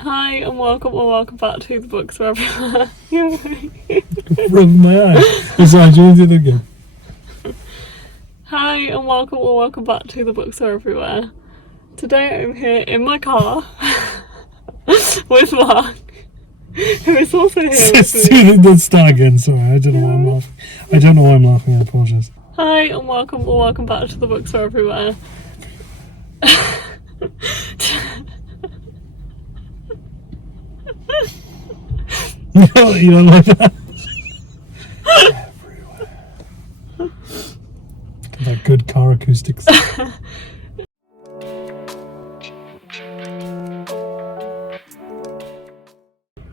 Hi and welcome back to the books are everywhere. Rubbing my eye. I'm sorry, do you want to do that again? Hi and welcome back to the books are everywhere. Today I'm here in my car with Mark, who is also here with me. Let's start again, sorry, I don't know why I'm laughing. I don't know why I'm laughing, I apologise. Hi and welcome back to the books are everywhere. No, you don't like that. Everywhere. That good car acoustics.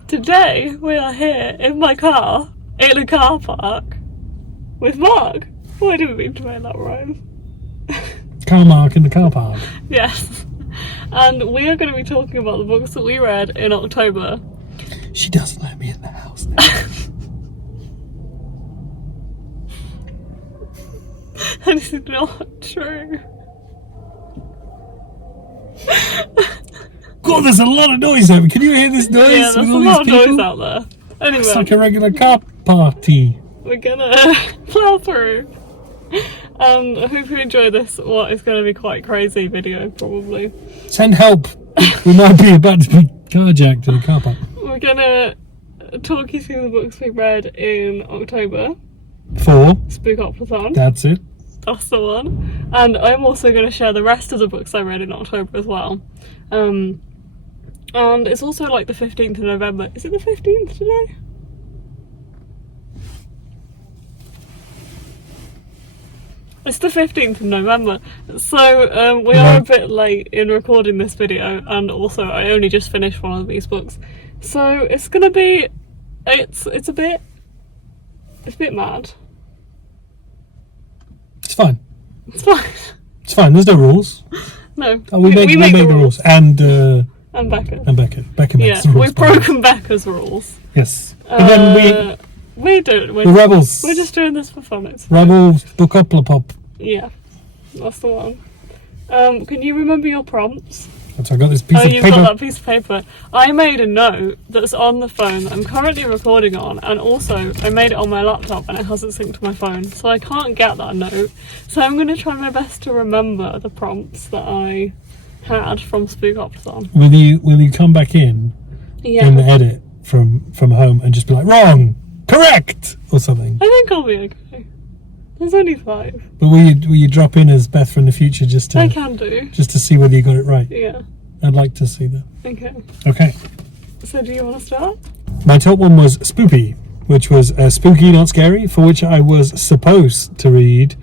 Today we are here in my car, in a car park, with Mark. Oh, I didn't mean to make that rhyme. Car mark in the car park. Yes. And we are going to be talking about the books that we read in October. She doesn't let me in the house now. That is not true. God, there's a lot of noise over. Can you hear this noise? Yeah, there's a lot of noise out there. Anyway, it's like a regular car party. we're gonna plow through. I hope you enjoy this, what is going to be quite crazy video, probably. Send help. We might be about to be carjacked in a car park. We're gonna talk you through the books we read in October. 4. Spookoplathon. That's it. That's the one. And I'm also going to share the rest of the books I read in October as well. And it's also like the 15th of November. Is it the 15th today? It's the 15th of November. So we are a bit late in recording this video, and also I only just finished one of these books. So it's going to be... It's a bit mad. It's fine. It's fine. It's fine. There's no rules. No. Oh, we make the rules. And Becca. Becca makes the rules. We've broken Becca's rules. Yes. And then we don't. the rebels. We're just doing this for fun. It's Rebels Spookoplathon. Yeah, that's the one. Can you remember your prompts? So I got this piece of you've paper. got that piece of paper. I made a note that's on the phone that I'm currently recording on, and also I made it on my laptop and it hasn't synced to my phone, so I can't get that note. So I'm going to try my best to remember the prompts that I had from Spookoplathon. Will you come back in Yeah. the edit from home and just be like, wrong, correct, or something? I think I'll be okay. There's only 5. But will you drop in as Beth from the future just I to can do. see whether you got it right? Yeah. I'd like to see that. Okay. Okay. So do you want to start? My top one was Spoopy, which was spooky, not scary, for which I was supposed to read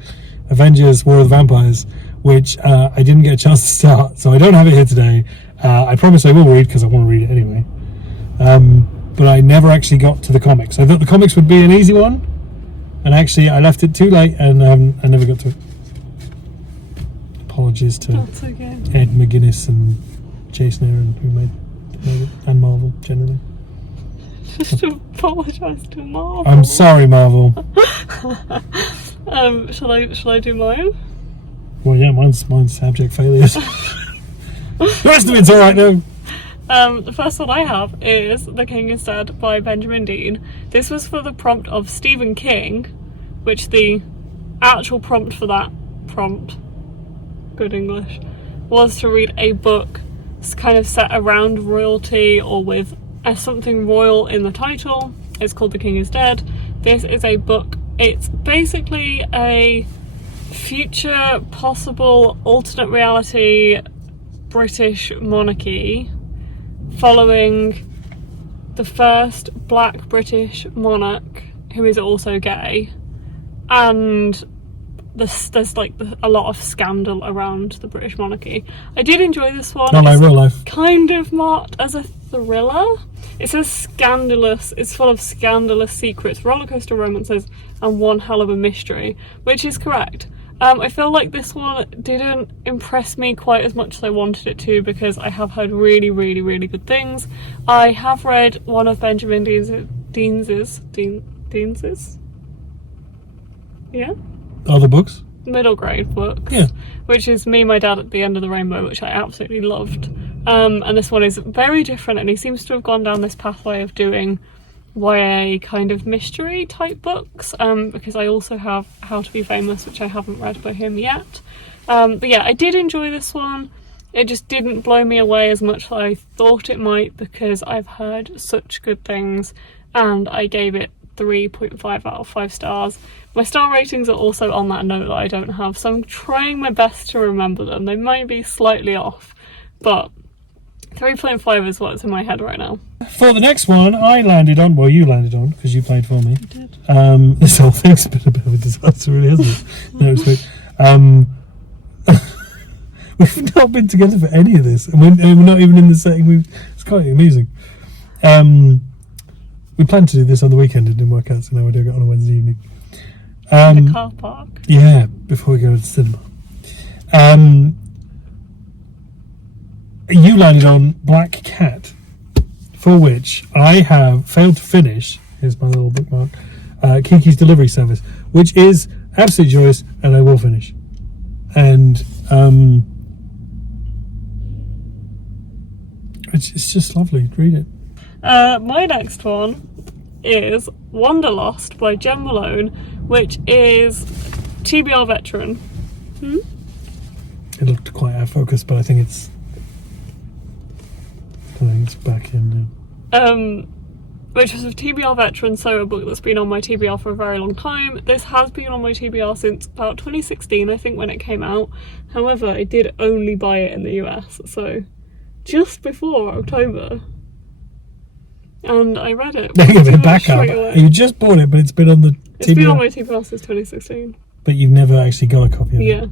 Avengers: War of the Vampires, which I didn't get a chance to start, so I don't have it here today. I promise I will read because I want to read it anyway. But I never actually got to the comics. I thought the comics would be an easy one, and actually I left it too late and I never got to it. Apologies to That's okay. Ed McGuinness and Jason Aaron, who made it, and Marvel generally. Just apologise to Marvel. I'm sorry, Marvel. Shall I do mine? Well, yeah, mine's abject failures. The rest of it's alright though. The first one I have is The King is Dead by Benjamin Dean. This was for the prompt of Stephen King, which the actual prompt for that prompt, good English, was to read a book kind of set around royalty or with something royal in the title. It's called The King is Dead. This is a book, it's basically a future possible alternate reality British monarchy following the first black British monarch who is also gay, and there's like a lot of scandal around the British monarchy. I did enjoy this one. Not like real life. Kind of marked as a thriller. It says scandalous, it's full of scandalous secrets, rollercoaster romances, and one hell of a mystery, which is correct. I feel like this one didn't impress me quite as much as I wanted it to, because I have heard really, really, really good things. I have read one of Benjamin Deans's? Yeah? Other books? Middle grade books. Yeah. Which is Me, My Dad at the End of the Rainbow, which I absolutely loved. And this one is very different, and he seems to have gone down this pathway of doing YA kind of mystery type books, because I also have How to Be Famous, which I haven't read by him yet. But yeah, I did enjoy this one. It just didn't blow me away as much as I thought it might, because I've heard such good things, and I gave it 3.5 out of 5 stars. My star ratings are also on that note that I don't have, so I'm trying my best to remember them. They might be slightly off, but 3.5 is what's in my head right now. For the next one, I landed on, well, you landed on, because you played for me. I did. This whole thing's been a bit of a disaster, really, hasn't it? No respect. We've not been together for any of this, and we're not even in the setting. It's quite amusing. We planned to do this on the weekend, it didn't work out, so now we're doing it on a Wednesday evening. In the car park. Yeah, before we go to the cinema. You landed on Black Cat, for which I have failed to finish. Here's my little bookmark. Kiki's Delivery Service, which is absolutely joyous, and I will finish. And it's just lovely. Read it. My next one is Wanderlost by Jen Malone, which is TBR veteran. It looked quite out of focus, but I think it's back in now. Which was a TBR veteran, so a book that's been on my TBR for a very long time. This has been on my TBR since about 2016, I think, when it came out. However, I did only buy it in the US, so just before October. And I read it. Back up. You just bought it, but it's been on the TBR. It's been on my TBR since 2016. But you've never actually got a copy of it? Yeah.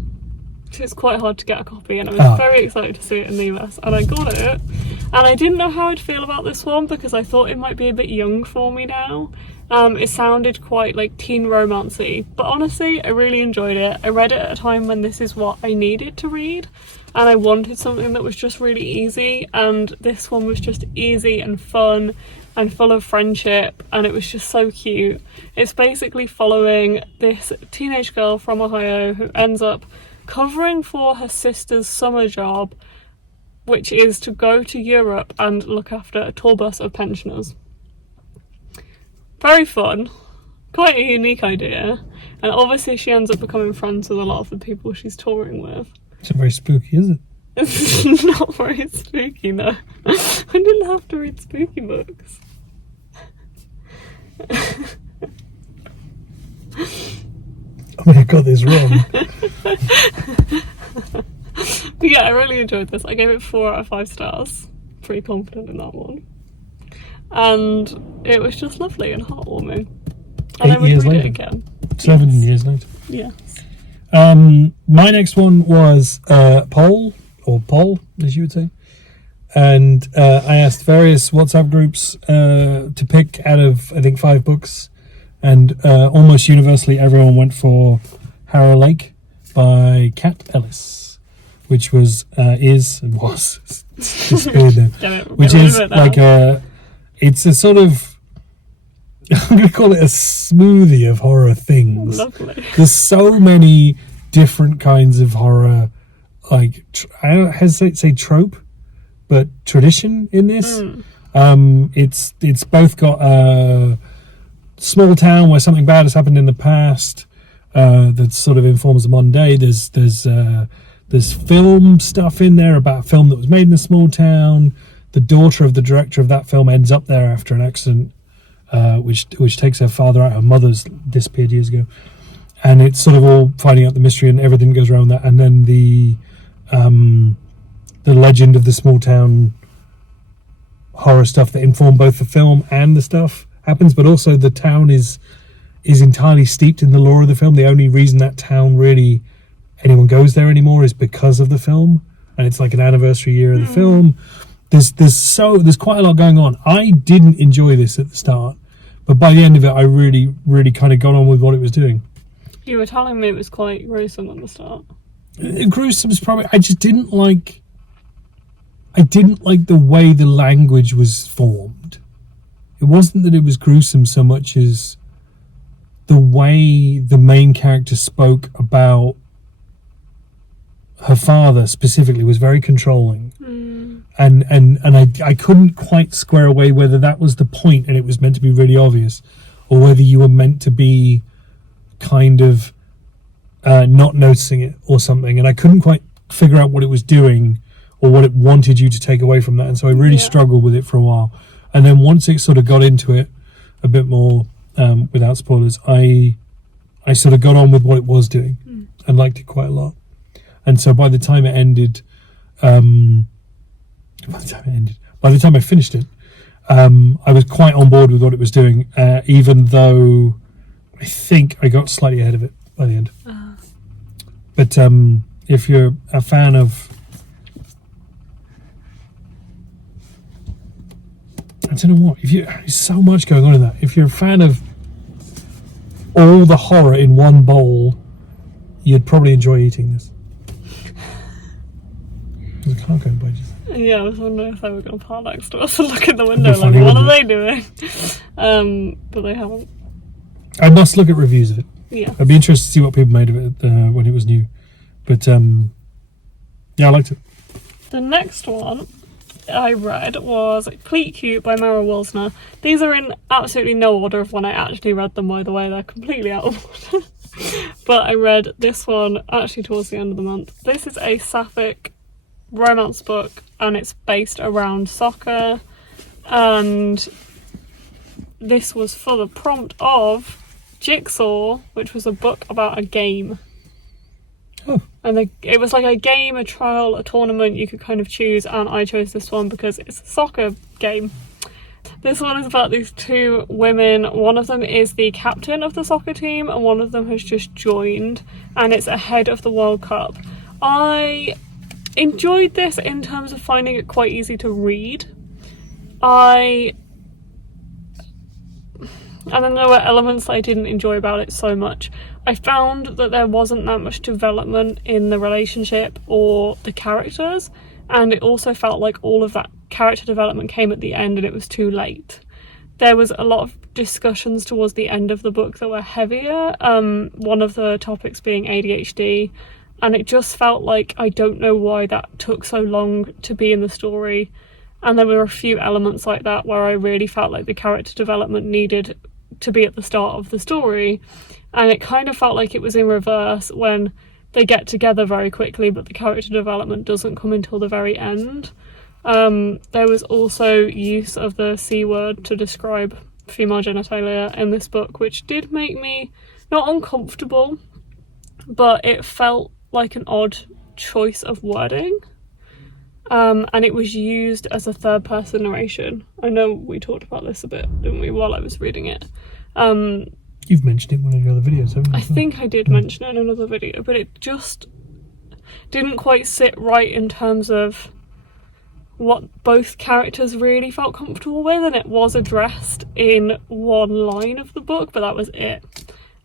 It's quite hard to get a copy, and I was very excited to see it in the US, and I got it, and I didn't know how I'd feel about this one because I thought it might be a bit young for me now. It sounded quite like teen romancy, but honestly I really enjoyed it. I read it at a time when this is what I needed to read, and I wanted something that was just really easy, and this one was just easy and fun and full of friendship, and it was just so cute. It's basically following this teenage girl from Ohio who ends up covering for her sister's summer job, which is to go to Europe and look after a tour bus of pensioners. Very fun, quite a unique idea, and obviously she ends up becoming friends with a lot of the people she's touring with. It's not very spooky, is it? It's not very spooky, no. I didn't have to read spooky books. I mean, I got this wrong. But yeah, I really enjoyed this. I gave it 4 out of 5 stars. Pretty confident in that one. And it was just lovely and heartwarming. And I would read it again. 7 years later. Yes. My next one was Poll, as you would say. And I asked various WhatsApp groups to pick out of, I think, 5 books. And almost universally, everyone went for Harrow Lake by Kat Ellis, which was disappeared now, which is like it's a sort of, I'm going to call it a smoothie of horror things. Lovely. There's so many different kinds of horror, like I don't hesitate to say trope, but tradition in this. It's both got a small town where something bad has happened in the past that sort of informs the modern day. There's film stuff in there about a film that was made in a small town. The daughter of the director of that film ends up there after an accident, which takes her father out. Her mother's disappeared years ago, and it's sort of all finding out the mystery and everything goes around that. And then the legend of the small town horror stuff that informed both the film and the stuff happens, but also the town is entirely steeped in the lore of the film. The only reason that town really anyone goes there anymore is because of the film, and it's like an anniversary year of the film. There's quite a lot going on. I didn't enjoy this at the start, but by the end of it I really kind of got on with what it was doing. You were telling me it was quite gruesome at the start. Gruesome is probably, I didn't like the way the language was formed. It wasn't that it was gruesome so much as the way the main character spoke about her father specifically was very controlling. I couldn't quite square away whether that was the point and it was meant to be really obvious, or whether you were meant to be kind of not noticing it or something, and I couldn't quite figure out what it was doing or what it wanted you to take away from that, and so I really struggled with it for a while. And then once it sort of got into it a bit more, without spoilers, I sort of got on with what it was doing and liked it quite a lot. And so by the time it ended, by the time I finished it, I was quite on board with what it was doing, even though I think I got slightly ahead of it by the end. But if you're a fan of, I don't know what, there's so much going on in that. If you're a fan of all the horror in one bowl, you'd probably enjoy eating this. There's a car going by just. Yeah, I was wondering if they were going to park next to us and look in the window like, what are they doing? But they haven't. I must look at reviews of it. Yeah. I'd be interested to see what people made of it when it was new. But, yeah, I liked it. The next one I read was Pleat Cute by Mara Wilsner. These are in absolutely no order of when I actually read them, by the way. They're completely out of order. But I read this one actually towards the end of the month. This is a sapphic romance book, and it's based around soccer, and this was for the prompt of Jigsaw, which was a book about a game. And it was like a game, a trial, a tournament you could kind of choose, and I chose this one because it's a soccer game. This one is about these two women. One of them is the captain of the soccer team and one of them has just joined, and it's ahead of the World Cup. I enjoyed this in terms of finding it quite easy to read. And then there were elements that I didn't enjoy about it so much. I found that there wasn't that much development in the relationship or the characters, and it also felt like all of that character development came at the end and it was too late. There was a lot of discussions towards the end of the book that were heavier, one of the topics being ADHD, and it just felt like I don't know why that took so long to be in the story. And there were a few elements like that where I really felt like the character development needed to be at the start of the story, and it kind of felt like it was in reverse when they get together very quickly but the character development doesn't come until the very end. There was also use of the C word to describe female genitalia in this book, which did make me not uncomfortable, but it felt like an odd choice of wording. And it was used as a third person narration. I know we talked about this a bit, didn't we, while I was reading it. You've mentioned it in one of your other videos, haven't you? I think I did mention it in another video, but it just didn't quite sit right in terms of what both characters really felt comfortable with, and it was addressed in one line of the book, but that was it.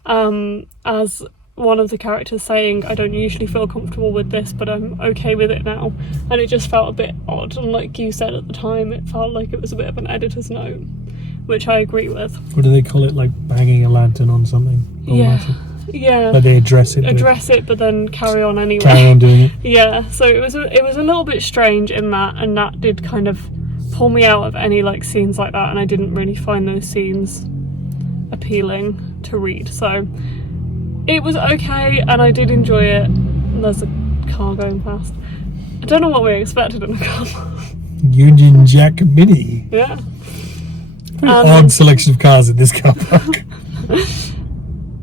As one of the characters saying, I don't usually feel comfortable with this, but I'm okay with it now. And it just felt a bit odd, and like you said at the time, it felt like it was a bit of an editor's note, which I agree with. What do they call it, like banging a lantern on something? Yeah. Like they address it but then carry on anyway. Carry on doing it. Yeah, so it was a little bit strange in that, and that did kind of pull me out of any like scenes like that, and I didn't really find those scenes appealing to read. So it was okay, and I did enjoy it. There's a car going past. I don't know what we expected in a car. Union Jack Mini. Yeah. Pretty odd selection of cars in this car park.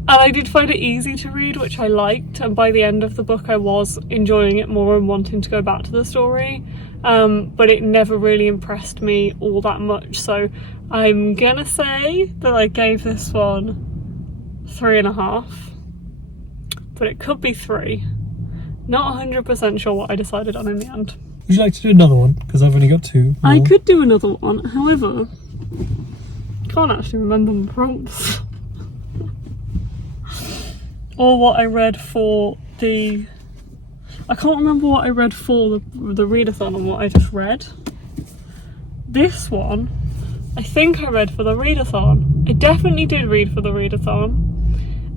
And I did find it easy to read, which I liked, and by the end of the book I was enjoying it more and wanting to go back to the story, but it never really impressed me all that much, so I'm gonna say that I gave this one 3.5, but it could be 3. Not 100% sure what I decided on in the end. Would you like to do another one? Because I've only got 2. I could do another one, however, I can't actually remember the prompts. Or what I read for the... I can't remember what I read for the readathon and what I just read. This one, I think I read for the readathon. I definitely did read for the readathon,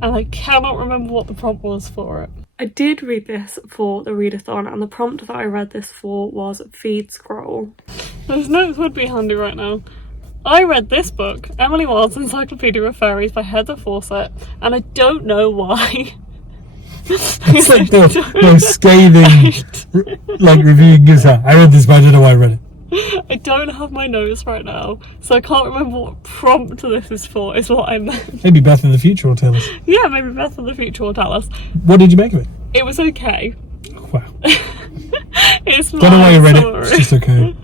and I cannot remember what the prompt was for it. I did read this for the readathon, and the prompt that I read this for was feed scroll. Those notes would be handy right now. I read this book, Emily Wilde's Encyclopedia of Fairies by Heather Fawcett, and I don't know why. It's like the most scathing, like reviewing gives out. I read this, but I don't know why I read it. I don't have my notes right now, so I can't remember what prompt this is for, is what I meant. Maybe Beth in the future will tell us. Yeah, maybe Beth in the future will tell us. What did you make of it? It was okay. Wow. It's Don't know why you read it. It's just okay.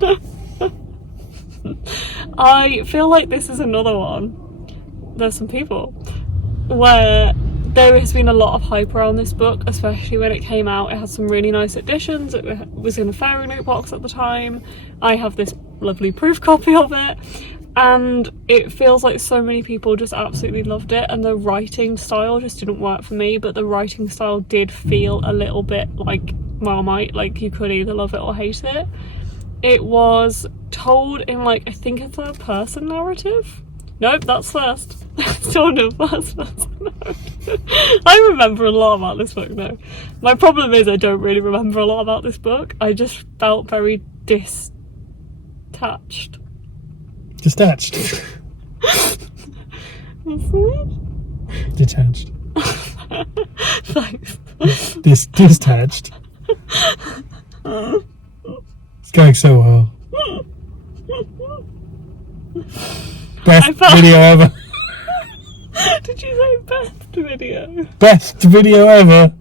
I feel like this is another one. There's some people where there has been a lot of hype around this book, especially when it came out. It had some really nice additions. It was in a fairy note box at the time. I have this lovely proof copy of it, and it feels like so many people just absolutely loved it, and the writing style just didn't work for me, but the writing style did feel a little bit like Marmite, like you could either love it or hate it. It was told in, like, I think a third person narrative. Nope, that's first. It's told in first person narrative. I remember a lot about this book though. My problem is I don't really remember a lot about this book. I just felt very detached. Detached. Detached. Thanks. Detached. It's going so well. Best video ever. Did you say best video? Best video ever.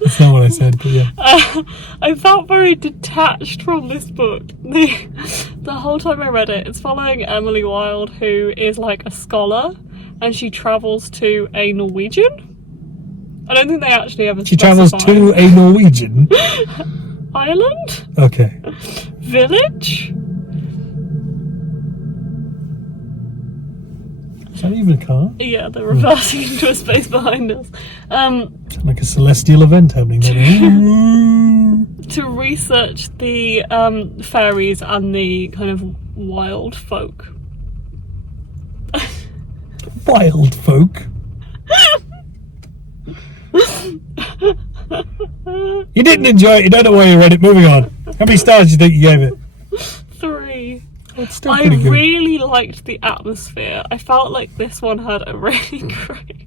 That's not what I said, but yeah. I felt very detached from this book. The whole time I read it, it's following Emily Wilde, who is like a scholar, and she travels to a Norwegian. I don't think they actually ever She travels to a Norwegian island? Okay. Village? Is that even a car? Yeah, they're reversing into a space behind us. Like a celestial event happening there. To research the fairies and the kind of wild folk. Wild folk? You didn't enjoy it, you don't know why you read it. Moving on. How many stars do you think you gave it? 3. That's still I pretty good. really liked the atmosphere. I felt like this one had a really great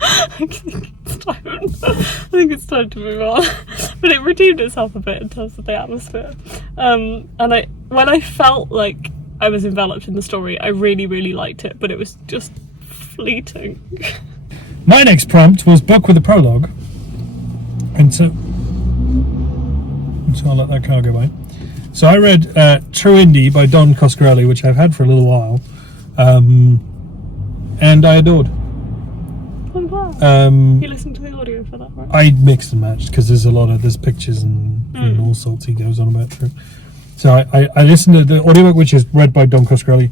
I think it's time to move on. But it redeemed itself a bit in terms of the atmosphere. And when I felt like I was enveloped in the story, I really, really liked it, but it was just fleeting. My next prompt was book with a prologue. And so I'll let that car go by. So I read True Indie by Don Coscarelli, which I've had for a little while, and I adored. I'm glad. You listened to the audio for that, right? I mixed and matched because there's pictures and all sorts he goes on about through. So I listened to the audiobook, which is read by Don Coscarelli,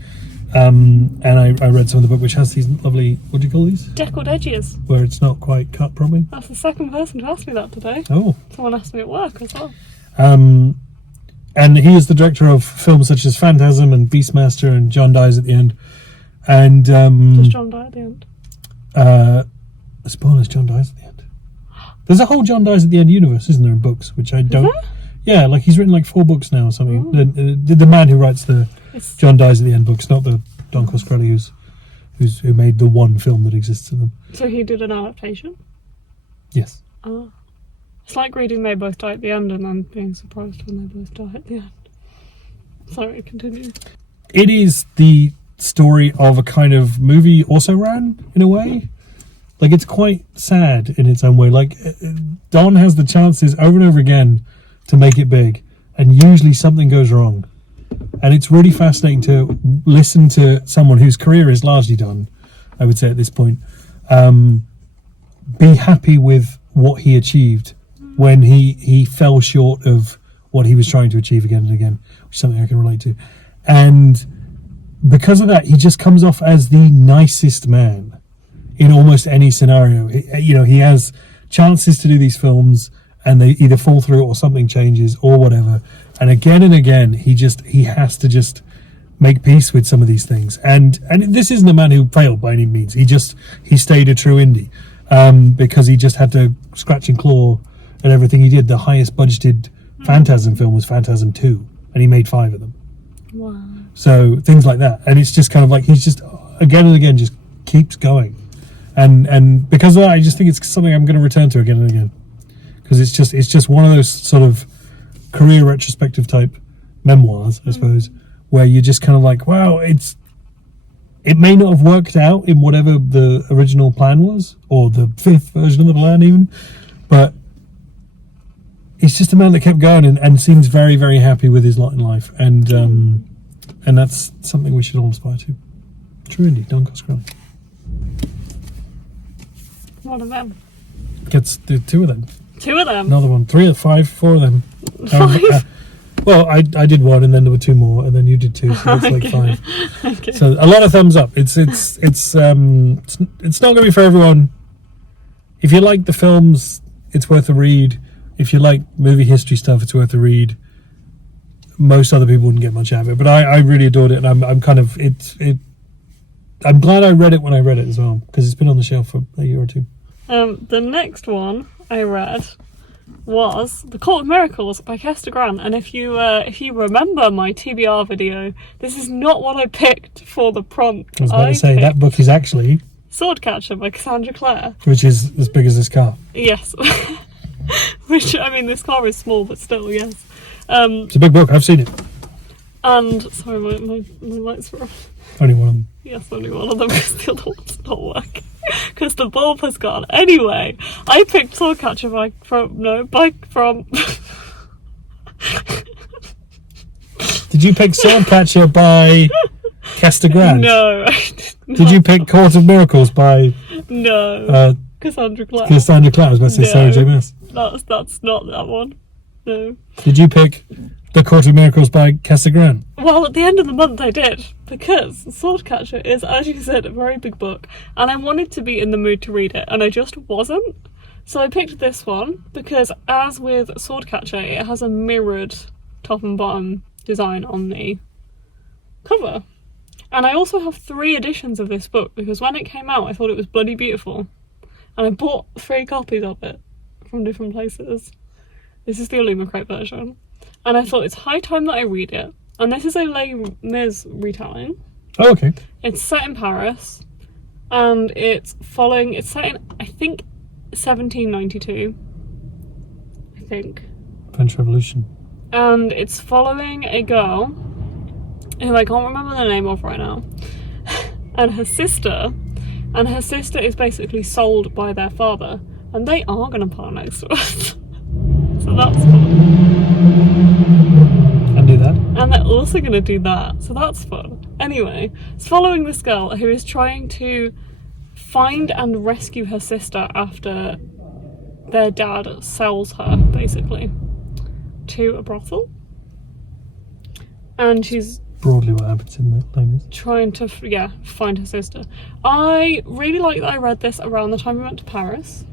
and I read some of the book, which has these lovely, what do you call these? Deckled edges. Where it's not quite cut properly. That's the second person to ask me that today. Oh. Someone asked me at work as well. And he is the director of films such as Phantasm and Beastmaster and John Dies at the End. And Does John die at the end? Spoilers, John dies at the end. There's a whole John Dies at the End universe, isn't there, in books, which I don't... Is there? Yeah, like he's written like 4 books now or something. Oh. The man who writes the John Dies at the End books, not the Don Coscarelli who made the one film that exists in them. So he did an adaptation? Yes. Oh. It's like reading They Both Die at the End and then being surprised when they both die at the end. Sorry, continue. It is the story of a kind of movie also ran, in a way. Like, it's quite sad in its own way. Like, Don has the chances over and over again to make it big, and usually something goes wrong. And it's really fascinating to listen to someone whose career is largely done, I would say at this point, be happy with what he achieved when he fell short of what he was trying to achieve again and again, which is something I can relate to. And because of that, he just comes off as the nicest man in almost any scenario. He has chances to do these films and they either fall through or something changes or whatever. And again, he has to just make peace with some of these things. And this isn't a man who failed by any means. He stayed a true indie. because he just had to scratch and claw at everything he did. The highest budgeted Phantasm film was Phantasm 2, and he made 5 of them. Wow. So things like that, and it's just kind of like he's just again and again just keeps going, and because of that, I just think it's something I'm going to return to again and again, because it's just one of those sort of career retrospective type memoirs, I suppose, where you're just kind of like, wow, it may not have worked out in whatever the original plan was, or the 5th version of the plan even, but he's just a man that kept going and seems very, very happy with his lot in life, and that's something we should all aspire to. True indeed, Don Coscarelli. One of them. Gets the 2 of them. 2 of them. Another one. 3 or 5, 4 of them. 5? Well, I did 1, and then there were 2 more, and then you did 2, so it's like 5. Okay. So a lot of thumbs up. It's not going to be for everyone. If you like the films, it's worth a read. If you like movie history stuff, it's worth a read. Most other people wouldn't get much out of it, but I really adored it, and I'm kind of I'm glad I read it when I read it as well, because it's been on the shelf for a year or 2. The next one I read was The Court of Miracles by Kester Grant, and if you remember my TBR video, this is not what I picked for the prompt. I was about to say that book is actually Swordcatcher by Cassandra Clare, which is as big as this car. Yes. Which, I mean, this car is small, but still, yes. It's a big book. I've seen it. And sorry, my lights are off. Only one of them. Yes, only one of them, because the other one's not working. Because the bulb has gone. Anyway, I picked Swordcatcher from... Did you pick Swordcatcher by Kester Grant? No, I did not. Did you pick Court of Miracles by... No. Cassandra Clare. Cassandra Clare. I was about to say No. Sarah J. Maas. That's not that one. No. Did you pick The Court of Miracles by Kester Grant? Well, at the end of the month I did, because Swordcatcher is, as you said, a very big book, and I wanted to be in the mood to read it, and I just wasn't. So I picked this one, because as with Swordcatcher, it has a mirrored top and bottom design on the cover. And I also have 3 editions of this book, because when it came out I thought it was bloody beautiful, and I bought 3 copies of it from different places. This is the Oli McRae version. And I thought it's high time that I read it. And this is a Les Mis retelling. Oh, okay. It's set in Paris. And it's set in, I think, 1792. I think. French Revolution. And it's following a girl who I can't remember the name of right now. And her sister. And her sister is basically sold by their father. And they are going to part next to us. So that's fun. And do that. And they're also going to do that, so that's fun. Anyway, it's following this girl who is trying to find and rescue her sister after their dad sells her, basically, to a brothel. And she's broadly what happens in the Les Mis. trying to, find her sister. I really like that I read this around the time we went to Paris.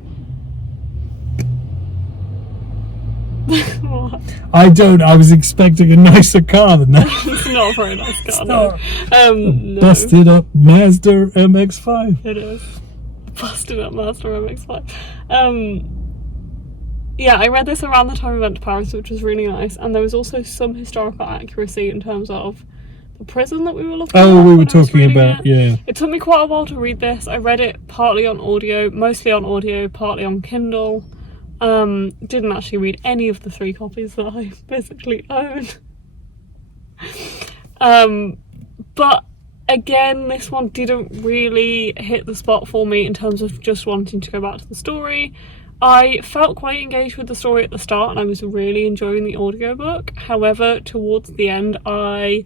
What? I was expecting a nicer car than that. It's not a very nice car, not. no. Busted up Mazda MX-5. It is. Busted up Mazda MX-5. Yeah, I read this around the time we went to Paris, which was really nice, and there was also some historical accuracy in terms of the prison that we were looking at. Oh, we were when I was talking reading about, it. yeah. It took me quite a while to read this. I read it partly on audio, mostly on audio, partly on Kindle. Didn't actually read any of the 3 copies that I physically own. But again, this one didn't really hit the spot for me in terms of just wanting to go back to the story. I felt quite engaged with the story at the start and I was really enjoying the audiobook. However, towards the end, I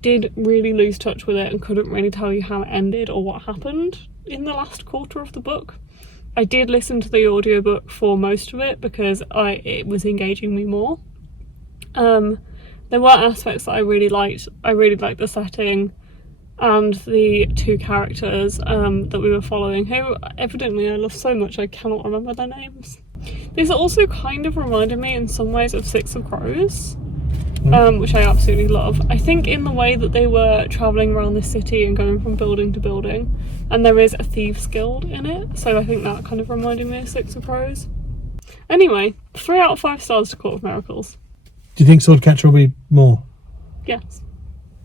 did really lose touch with it and couldn't really tell you how it ended or what happened in the last quarter of the book. I did listen to the audiobook for most of it because it was engaging me more. There were aspects that I really liked. I really liked the setting and the 2 characters that we were following, who evidently I love so much I cannot remember their names. This also kind of reminded me in some ways of 6 of Crows. which I absolutely love. I think in the way that they were travelling around the city and going from building to building, and there is a thieves guild in it, so I think that kind of reminded me of Six of Crows. Anyway, 3 out of 5 stars to Court of Miracles. Do you think Swordcatcher will be more? Yes.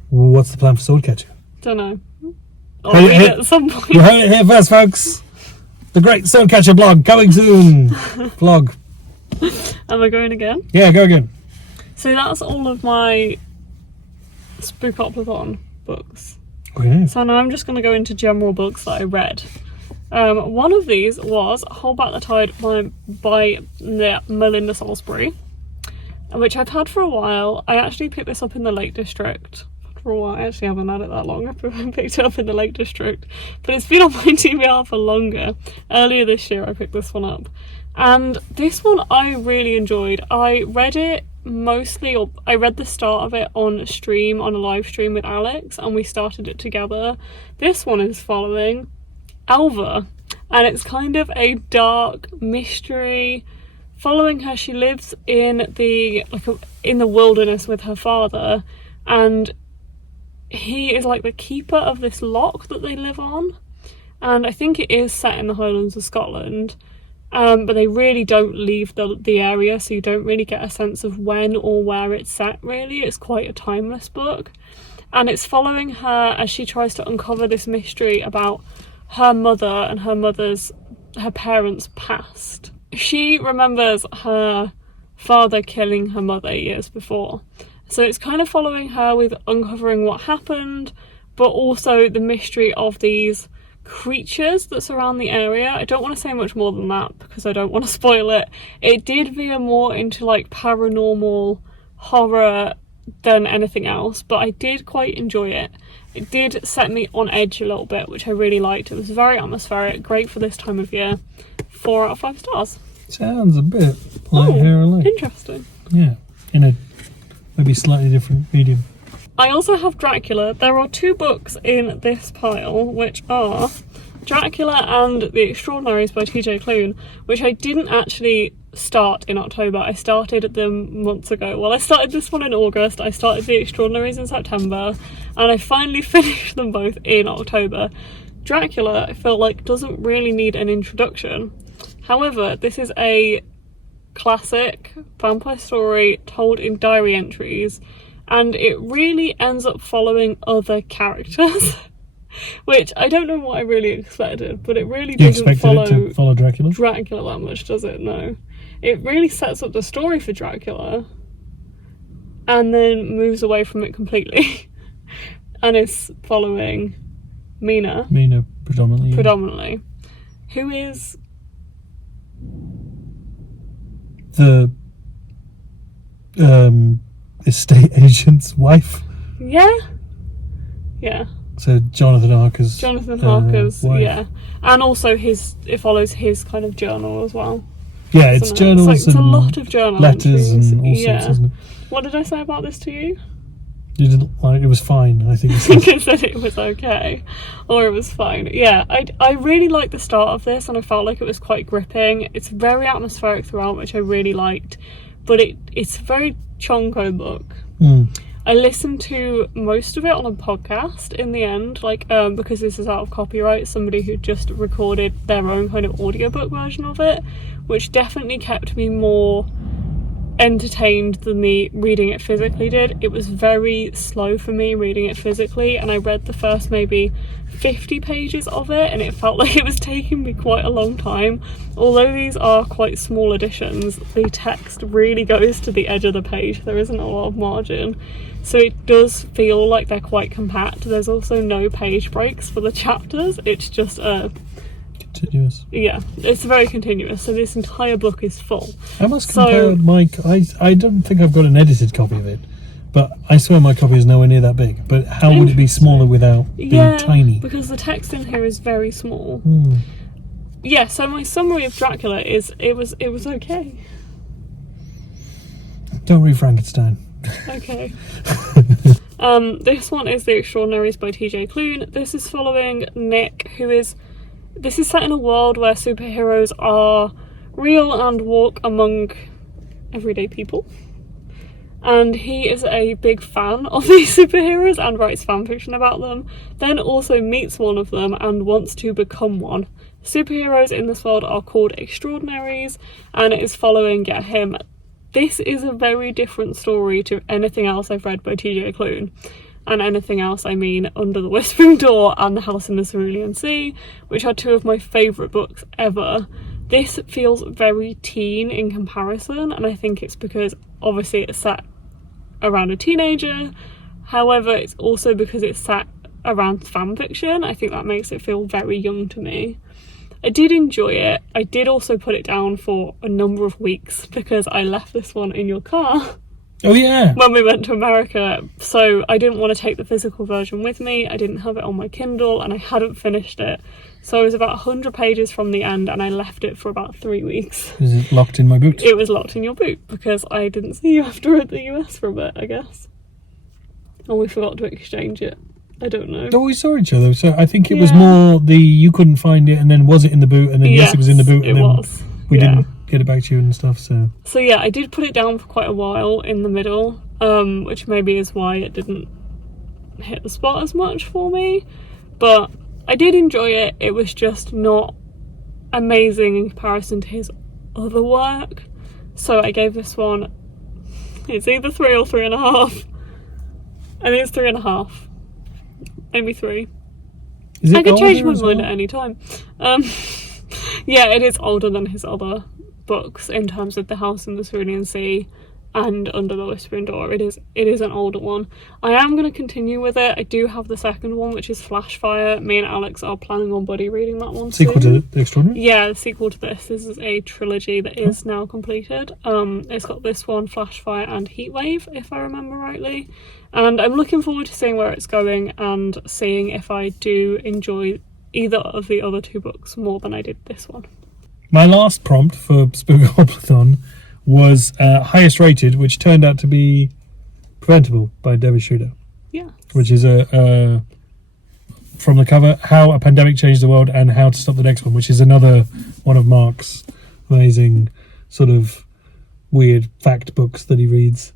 Well, what's the plan for Swordcatcher? Don't know. I'll read it at some point. You heard it here first, folks. The Great Swordcatcher blog coming soon. Vlog. Am I going again? Yeah, go again. So that's all of my Spookoplathon books. Okay. So now I'm just going to go into general books that I read. One of these was Hold Back the Tide by Melinda Salisbury, which I've had for a while. I actually picked this up in the Lake District for a while. I actually haven't had it that long. I picked it up in the Lake District, but it's been on my TBR for longer. Earlier this year I picked this one up, and this one I really enjoyed. I read it mostly, or I read the start of it on a live stream with Alex, and we started it together. This one is following Alva, and it's kind of a dark mystery following her. She lives in the wilderness with her father, and he is like the keeper of this loch that they live on, and I think it is set in the Highlands of Scotland, but they really don't leave the area, so you don't really get a sense of when or where it's set. Really, it's quite a timeless book, and it's following her as she tries to uncover this mystery about her mother and her parents' past. She remembers her father killing her mother years before, so it's kind of following her with uncovering what happened, but also the mystery of these creatures that surround the area. I don't want to say much more than that because I don't want to spoil it. It did veer more into like paranormal horror than anything else, but I did quite enjoy it. It did set me on edge a little bit, which I really liked. It was very atmospheric, great for this time of year. 4 out of 5 stars. Sounds a bit like Hair and Light. Interesting. Yeah, in a maybe slightly different medium. I also have Dracula. There are 2 books in this pile, which are Dracula and The Extraordinaries by TJ Klune, which I didn't actually start in October. I started them months ago. Well, I started this one in August, I started The Extraordinaries in September, and I finally finished them both in October. Dracula, I feel like, doesn't really need an introduction. However, this is a classic vampire story told in diary entries, and it really ends up following other characters, which I don't know what I really expected, but it really doesn't follow Dracula that much, does it? No. It really sets up the story for Dracula and then moves away from it completely and is following Mina predominantly, who is the estate agent's wife. Yeah. So Jonathan Harker's wife. Yeah, and also it follows his kind of journal as well. Yeah, it's journals. It's a lot of journal letters entries. and all sorts, isn't it? What did I say about this to you? You didn't like it? Was fine. I think. I think I said it was okay, or it was fine. Yeah, I really liked the start of this, and I felt like it was quite gripping. It's very atmospheric throughout, which I really liked, but it's a very chonko book. I listened to most of it on a podcast in the end, because this is out of copyright, somebody who just recorded their own kind of audiobook version of it, which definitely kept me more entertained than the reading it physically did. It was very slow for me reading it physically, and I read the first maybe 50 pages of it, and it felt like it was taking me quite a long time. Although these are quite small editions, the text really goes to the edge of the page. There isn't a lot of margin, so it does feel like they're quite compact. There's also no page breaks for the chapters. It's just continuous. Yeah, it's very continuous, so this entire book is full. I must compare I don't think I've got an edited copy of it, but I swear my copy is nowhere near that big. But how would it be smaller without being tiny? Because the text in here is very small. Yeah, so my summary of Dracula is it was okay. Don't read Frankenstein. Okay. This one is The Extraordinaries by TJ Klune. This is following Nick, this is set in a world where superheroes are real and walk among everyday people. and he is a big fan of these superheroes and writes fanfiction about them, then also meets one of them and wants to become one. Superheroes in this world are called Extraordinaries, and it is following him. This is a very different story to anything else I've read by TJ Klune. And anything else, I mean Under the Whispering Door and The House in the Cerulean Sea, which are two of my favourite books ever. This feels very teen in comparison, and I think it's because obviously it's set around a teenager. However, it's also because it's set around fan fiction. I think that makes it feel very young to me. I did enjoy it. I did also put it down for a number of weeks because I left this one in your car. Oh yeah. When we went to America, so I didn't want to take the physical version with me. I didn't have it on my Kindle and I hadn't finished it. So I was about 100 pages from the end and I left it for about 3 weeks. Is it locked in my boot? It was locked in your boot because I didn't see you after the US for a bit, I guess. And we forgot to exchange it. I don't know. Oh, we saw each other, so I think it was more you couldn't find it, and then was it in the boot, and then yes it was in the boot, and then we didn't get it back to you and stuff, so yeah, I did put it down for quite a while in the middle, which maybe is why it didn't hit the spot as much for me, but I did enjoy it. It was just not amazing in comparison to his other work, so I gave this one, it's either 3 or 3.5. I think it's 3.5. Maybe 3. I could change my mind at any time. Yeah, it is older than his other books in terms of The House in the Cerulean Sea and Under the Whispering Door. It is an older one. I am going to continue with it. I do have the second one, which is Flashfire. Me and Alex are planning on buddy reading that one sequel soon. To The Extraordinary? Yeah, the sequel to this. This is a trilogy that is now completed. It's got this one, Flashfire and Heatwave, if I remember rightly. And I'm looking forward to seeing where it's going and seeing if I do enjoy either of the other 2 books more than I did this one. My last prompt for Spookoplathon was highest rated, which turned out to be Preventable by David Shudo. Yeah. Which is from the cover, How a Pandemic Changed the World and How to Stop the Next One, which is another one of Mark's amazing sort of weird fact books that he reads.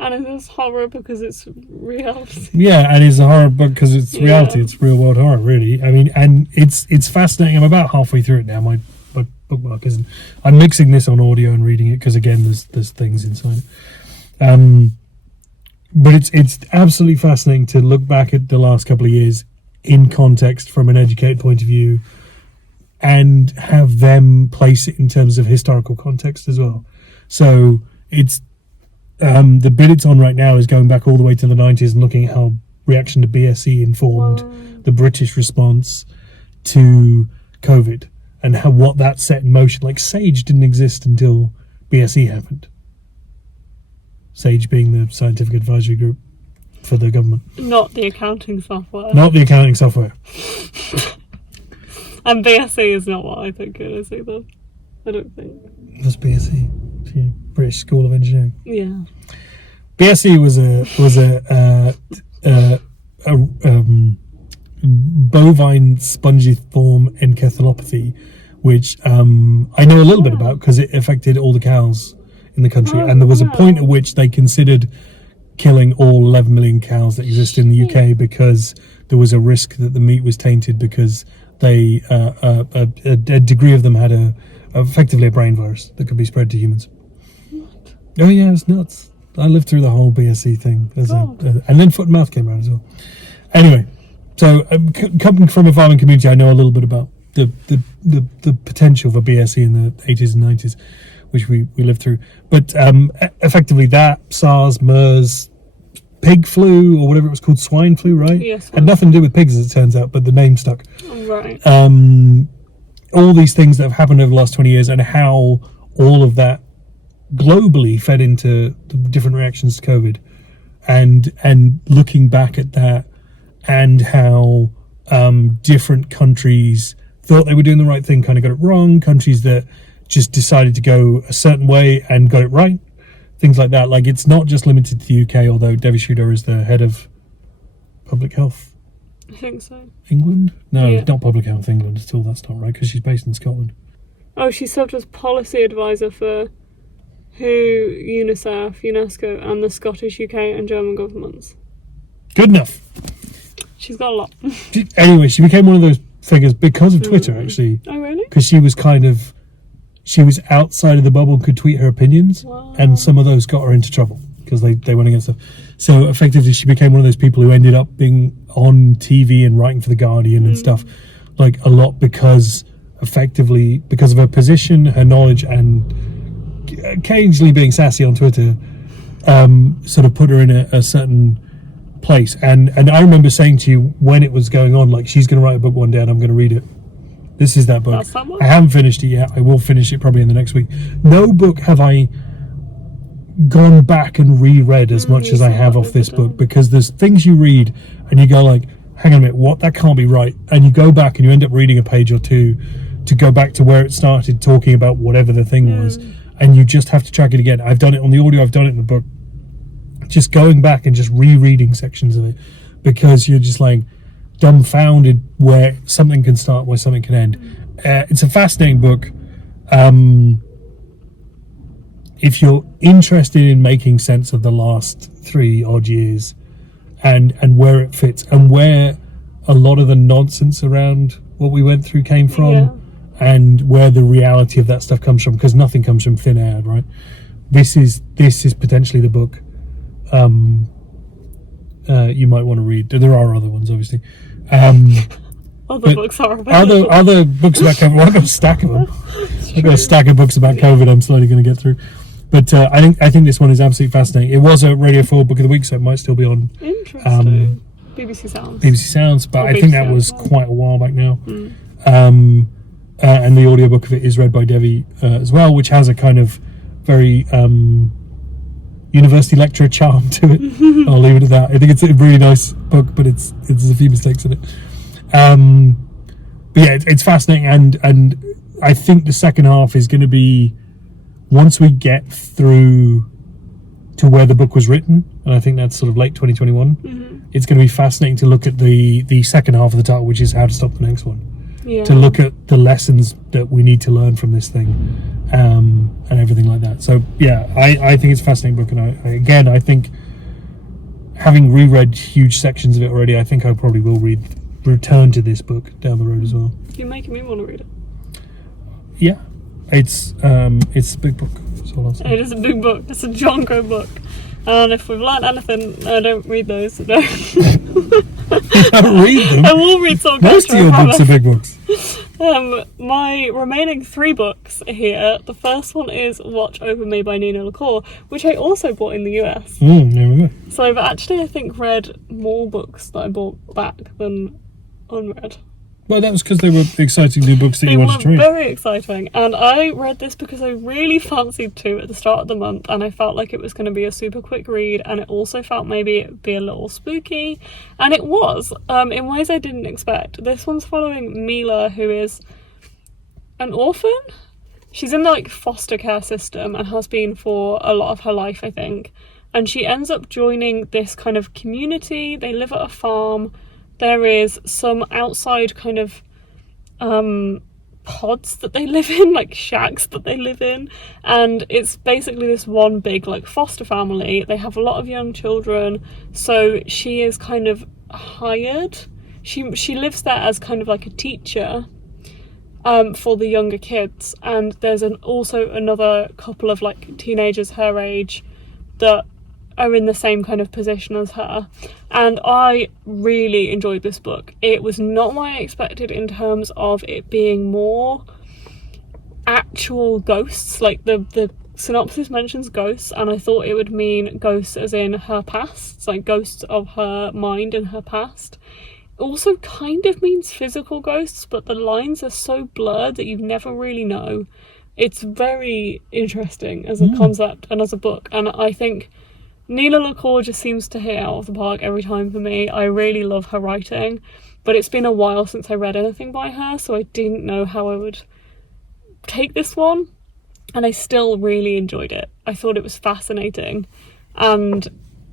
And it is horror because it's reality. Yeah, and it's a horror book because it's reality. It's real world horror, really. I mean, and it's fascinating. I'm about halfway through it now. My bookmark isn't. I'm mixing this on audio and reading it because again, there's things inside. But it's absolutely fascinating to look back at the last couple of years in context from an educated point of view, and have them place it in terms of historical context as well. So it's. The bit it's on right now is going back all the way to the 90s and looking at how reaction to BSE informed the British response to COVID and how what that set in motion. Like SAGE didn't exist until BSE happened. SAGE being the scientific advisory group for the government. Not the accounting software. Not the accounting software. And BSE is not what I think it is either. I don't think. What's BSE? British School of Engineering. Yeah. BSE was a bovine spongiform encephalopathy, which I know a little bit about because it affected all the cows in the country, and there was a point at which they considered killing all 11 million cows that exist in the UK because there was a risk that the meat was tainted because they a degree of them had effectively a brain virus that could be spread to humans. Oh yeah, it was nuts. I lived through the whole BSE thing, and then foot and mouth came around as well. Anyway, so coming from a farming community, I know a little bit about the potential for BSE in the 80s and 90s, which we lived through. But effectively, that SARS, MERS, pig flu, or whatever it was called, swine flu, right? Yes. Had nothing to do with pigs, as it turns out, but the name stuck. Right. All these things that have happened over the last 20 years, and how all of that globally fed into the different reactions to COVID, and looking back at that, and how different countries thought they were doing the right thing, kind of got it wrong. Countries that just decided to go a certain way and got it right. Things like that. Like, it's not just limited to the UK, although Devi Shudo is the head of public health. I think so. England? No, yeah. Not public health England at all. That's not right, because she's based in Scotland. Oh, she served as policy advisor for WHO, UNICEF, UNESCO, and the Scottish, UK, and German governments. Good enough. She's got a lot. Anyway, she became one of those figures because of Twitter, actually. Oh, really? Because she was outside of the bubble and could tweet her opinions, Wow. and some of those got her into trouble because they went against her. So effectively, she became one of those people who ended up being on TV and writing for The Guardian and stuff, like a lot because of her position, her knowledge, and occasionally being sassy on Twitter, sort of put her in a certain place. And I remember saying to you when it was going on, like, she's going to write a book one day and I'm going to read it. This is that book. That's that one? I haven't finished it yet. I will finish it probably in the next week. No book have I gone back and reread as much as I have off this book, because there's things you read and you go like, hang on a minute, what? That can't be right. And you go back and you end up reading a page or two to go back to where it started talking about whatever the thing was, and you just have to track it again. I've done it on the audio, I've done it in the book. Just going back and just rereading sections of it, because you're just like dumbfounded where something can start, where something can end. It's a fascinating book. If you're interested in making sense of the last 3 odd years and where it fits and where a lot of the nonsense around what we went through came from, and where the reality of that stuff comes from, because nothing comes from thin air, right? This is potentially the book you might want to read. There are other ones, obviously. Other books are available. Other books about COVID. Well, I've got a stack of them. I've got a stack of books about COVID I'm slowly going to get through. But I think this one is absolutely fascinating. It was a Radio 4 Book of the Week, so it might still be on Interesting. BBC Sounds. BBC Sounds, but I think that was quite a while back now. And the audiobook of it is read by Devi as well, which has a kind of very university lecturer charm to it. I'll leave it at that. I think it's a really nice book, but there's a few mistakes in it. But yeah, it's fascinating, and I think the second half is going to be, once we get through to where the book was written, and I think that's sort of late 2021, it's going to be fascinating to look at the second half of the title, which is How to Stop the Next One. Yeah. To look at the lessons that we need to learn from this thing, and everything like that. So yeah, I think it's a fascinating book, and I think, having reread huge sections of it already, I think I probably will return to this book down the road as well. You're making me want to read it. Yeah, it's a big book. That's all I'll say. It is a big book. It's a John Crow book. And if we've learned anything, I don't read those. No. You don't read them? I will read some. Most of your books are big books. My remaining 3 books are here. The first one is Watch Over Me by Nina LaCour, which I also bought in the US. Never. So I've actually, I think, read more books that I bought back than unread. Well, that was because they were exciting new books that you wanted to read. They were very exciting, and I read this because I really fancied to at the start of the month, and I felt like it was going to be a super quick read, and it also felt maybe it would be a little spooky, and it was, in ways I didn't expect. This one's following Mila, who is an orphan. She's in the foster care system and has been for a lot of her life, I think, and she ends up joining this kind of community. They live at a farm. There is some outside kind of pods that they live in, like shacks that they live in, and it's basically this one big foster family. They have a lot of young children, so she is kind of hired. She lives there as kind of like a teacher for the younger kids, and there's also another couple of teenagers her age that are in the same kind of position as her, and I really enjoyed this book. It was not what I expected in terms of it being more actual ghosts. The synopsis mentions ghosts, and I thought it would mean ghosts as in her past, ghosts of her mind and her past. It also kind of means physical ghosts, but the lines are so blurred that you never really know. It's very interesting as a concept and as a book, and I think Nina LaCour just seems to hit out of the park every time for me. I really love her writing, but it's been a while since I read anything by her, so I didn't know how I would take this one, and I still really enjoyed it. I thought it was fascinating, and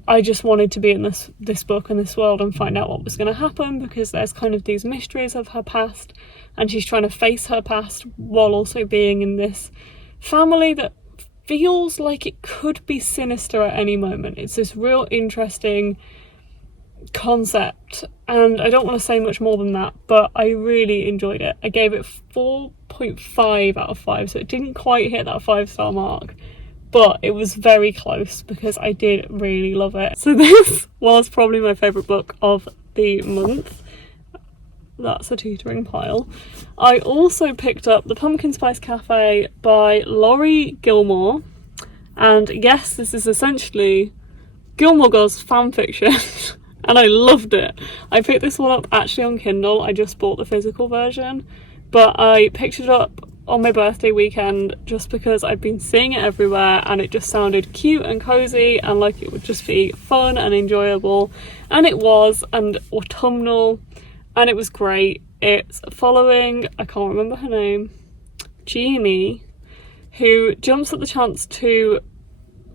I just wanted to be in this book and this world and find out what was going to happen, because there's kind of these mysteries of her past, and she's trying to face her past while also being in this family that feels like it could be sinister at any moment. It's this real interesting concept, and I don't want to say much more than that, but I really enjoyed it. I gave it 4.5 out of 5, so it didn't quite hit that 5-star mark, but it was very close because I did really love it. So this was probably my favourite book of the month. That's a teetering pile. I also picked up The Pumpkin Spice Cafe by Laurie Gilmore, and yes, this is essentially Gilmore Girls fan fiction. And I loved it. I picked this one up actually on Kindle. I just bought the physical version, but I picked it up on my birthday weekend just because I'd been seeing it everywhere and it just sounded cute and cozy and like it would just be fun and enjoyable, and it was, and autumnal, and it was great. It's following, I can't remember her name, Jeannie, who jumps at the chance to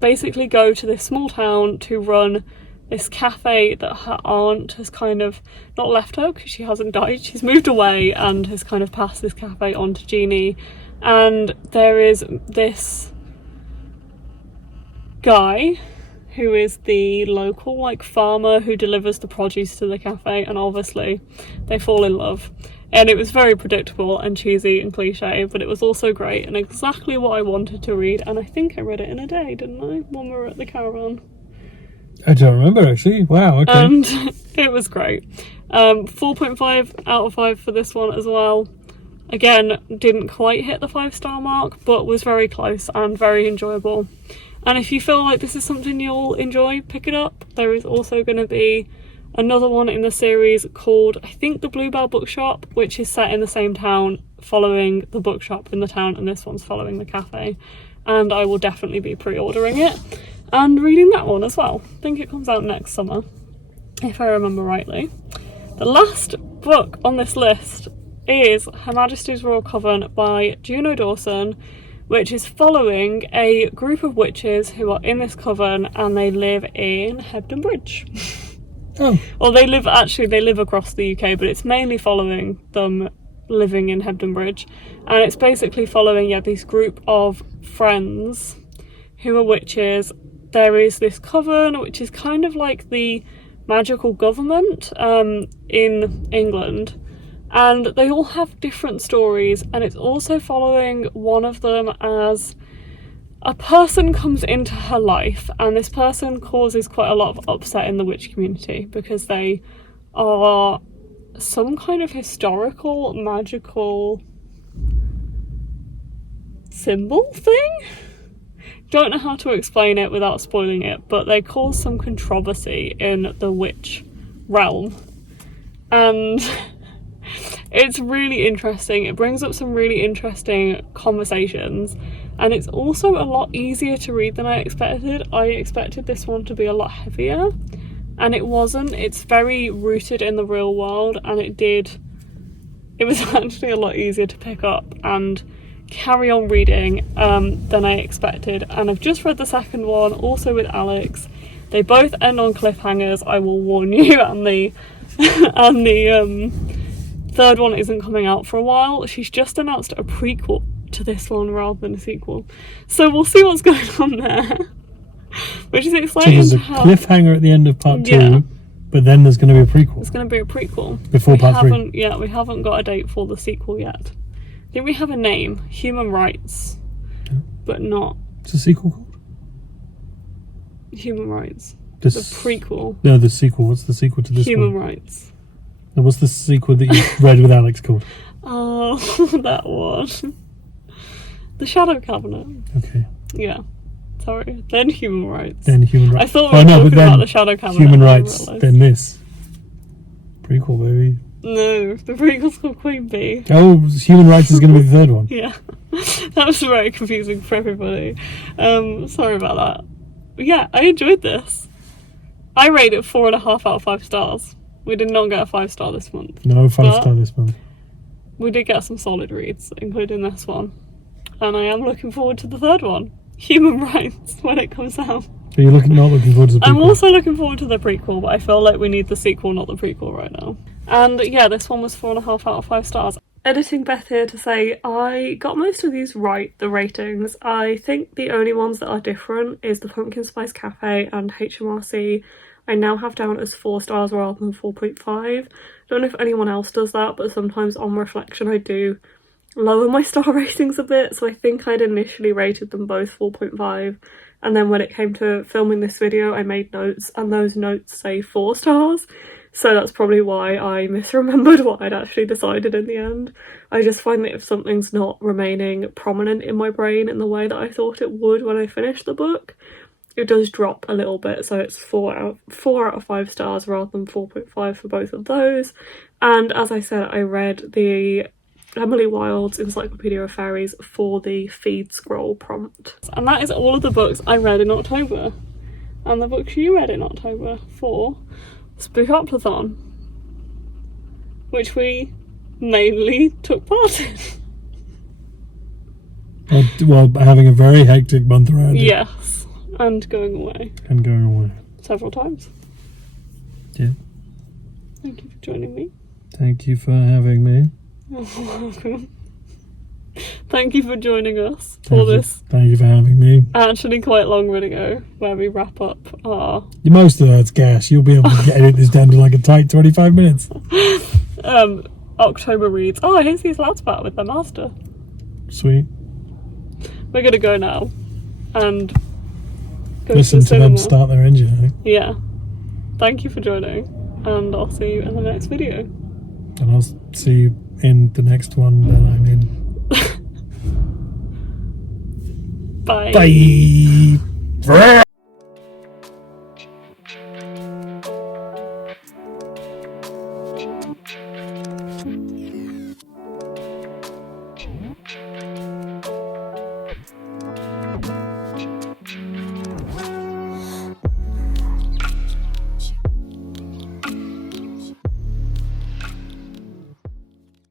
basically go to this small town to run this cafe that her aunt has kind of not left her because she hasn't died. She's moved away and has kind of passed this cafe on to Jeannie. And there is this guy who is the local like farmer who delivers the produce to the cafe, and obviously they fall in love. And it was very predictable and cheesy and cliche, but it was also great and exactly what I wanted to read. And I think I read it in a day, didn't I, when we were at the caravan? I don't remember actually. Wow, okay. And it was great. 4.5 out of 5 for this one as well. Again, didn't quite hit the 5-star mark, but was very close and very enjoyable. And if you feel like this is something you'll enjoy, pick it up. There is also going to be another one in the series called, I think, The Bluebell Bookshop, which is set in the same town, following the bookshop in the town, and this one's following the cafe. And I will definitely be pre-ordering it and reading that one as well. I think it comes out next summer, if I remember rightly. The last book on this list is Her Majesty's Royal Coven by Juno Dawson, which is following a group of witches who are in this coven and they live in Hebden Bridge. Oh. Well, they live across the UK, but it's mainly following them living in Hebden Bridge. And it's basically following, this group of friends who are witches. There is this coven, which is kind of like the magical government in England. And they all have different stories, and it's also following one of them as a person comes into her life, and this person causes quite a lot of upset in the witch community because they are some kind of historical, magical symbol thing? Don't know how to explain it without spoiling it, but they cause some controversy in the witch realm. And it's really interesting. It brings up some really interesting conversations, and it's also a lot easier to read than I expected. I expected this one to be a lot heavier, and it wasn't. It's very rooted in the real world, and it was actually a lot easier to pick up and carry on reading than I expected. And I've just read the second one, also with Alex. They both end on cliffhangers, I will warn you, and the third one isn't coming out for a while. She's just announced a prequel to this one rather than a sequel, so we'll see what's going on there. Which is exciting. So there's a cliffhanger at the end of part 2, but then there's going to be a prequel. There's going to be a prequel before part 3. Yeah, we haven't got a date for the sequel yet. I think we have a name, Human Rights, but not. What's the sequel called? Human Rights. The prequel. No, the sequel. What's the sequel to this Human one? Rights. And what's the sequel that you read with Alex called? Oh, that one. The Shadow Cabinet. Okay. Yeah. Sorry. Then Human Rights. Then Human Rights. I thought we were talking about the Shadow Cabinet. Human Rights. Then this. Prequel, baby. No, the prequel's called Queen Bee. Oh, Human Rights is going to be the third one. Yeah. That was very confusing for everybody. Sorry about that. But yeah, I enjoyed this. I rate it 4.5 out of 5 stars. We did not get a 5-star this month. No 5-star this month. We did get some solid reads, including this one. And I am looking forward to the third one, Human Rights, when it comes out. Are you not looking forward to the prequel? I'm also looking forward to the prequel, but I feel like we need the sequel, not the prequel right now. And yeah, this one was 4.5 out of 5 stars. Editing Beth here to say I got most of these right, the ratings. I think the only ones that are different is the Pumpkin Spice Cafe and HMRC. I now have down as 4 stars rather than 4.5. Don't know if anyone else does that, but sometimes on reflection I do lower my star ratings a bit, so I think I'd initially rated them both 4.5, and then when it came to filming this video I made notes and those notes say 4 stars, so that's probably why I misremembered what I'd actually decided in the end. I just find that if something's not remaining prominent in my brain in the way that I thought it would when I finished the book, it does drop a little bit, so it's 4 out of 5 stars rather than 4.5 for both of those. And as I said, I read the Emily Wilde's Encyclopedia of Fairies for the feed scroll prompt. And that is all of the books I read in October. And the books you read in October for Spookoplathon, which we mainly took part in. Well, having a very hectic month around it. Yes, and going away. And going away. Several times. Yeah. Thank you for joining me. Thank you for having me. You're welcome. Thank you for joining us for this. Thank you for having me. Actually quite long video where we wrap up our... Most of that's gas. You'll be able to edit this down to like a tight 25 minutes. October reads. Oh, I see Sloutspat with their master. Sweet. We're gonna go now and go Listen to the to them cinema. start their engine, I think. Yeah. Thank you for joining, and I'll see you in the next video. And I'll see you in the next one that I'm in. Bye. Bye.